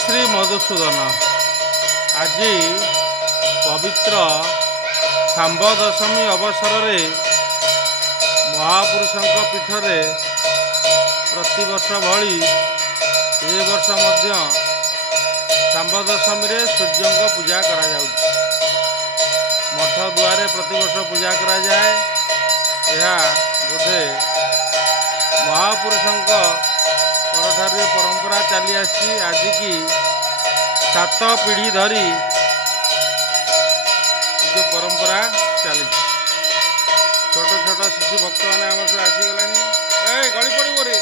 ଶ୍ରୀ ମଧୁସୂଦନ। ଆଜି ପବିତ୍ର ଶାମ୍ବ ଦଶମୀ ଅବସରରେ ମହାପୁରୁଷଙ୍କ ପୀଠରେ ପ୍ରତିବର୍ଷ ଭଳି ଏ ବର୍ଷ ମଧ୍ୟ ଶାମ୍ବ ଦଶମୀରେ ସୂର୍ଯ୍ୟଙ୍କ ପୂଜା କରାଯାଉଛି। ମଠ ଦୁଆରେ ପ୍ରତିବର୍ଷ ପୂଜା କରାଯାଏ। ଏହା ବୋଧେ ମହାପୁରୁଷଙ୍କ ପରଠାରୁ ପରମ୍ପରା ଚାଲି ଆସିଛି। ଆଜିକି 7 ପିଢ଼ି ଧରି ଯେଉଁ ପରମ୍ପରା ଚାଲିଛି। ଛୋଟ ଛୋଟ ଶିଶୁ ଭକ୍ତମାନେ ଆମ ସହ ଆସିଗଲାଣି। ଗଳି ପଡ଼ିବ ରେ।